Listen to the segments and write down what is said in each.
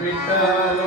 Vitthal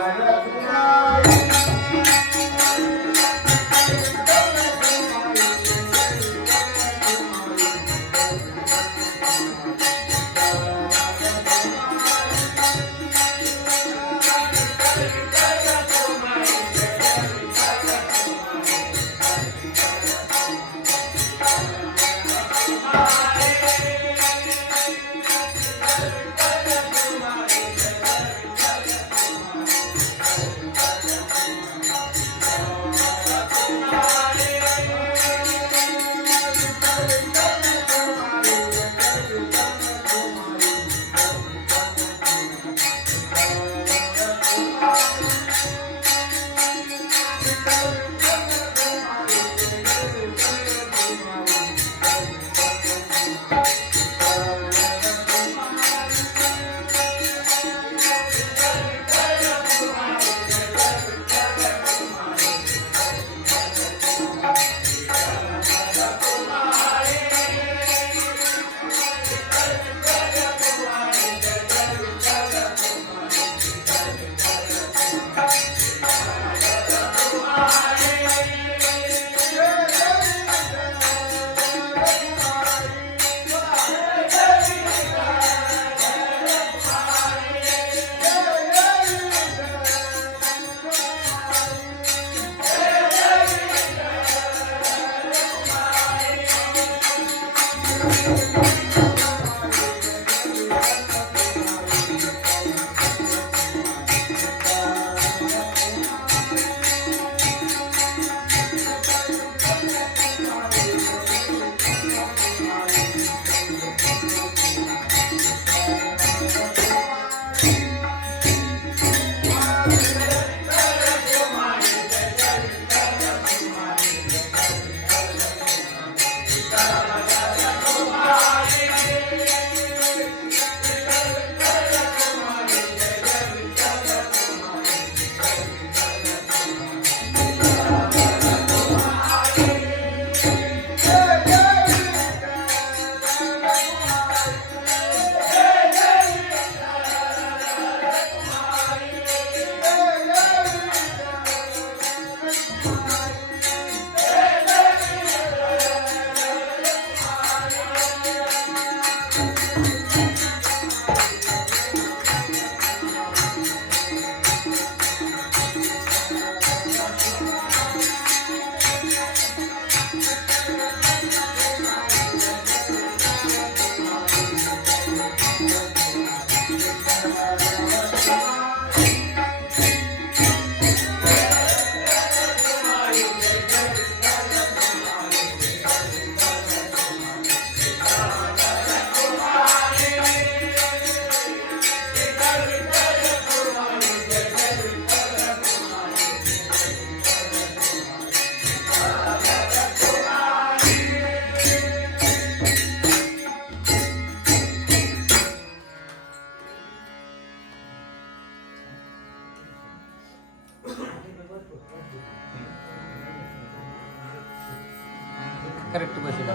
Correct question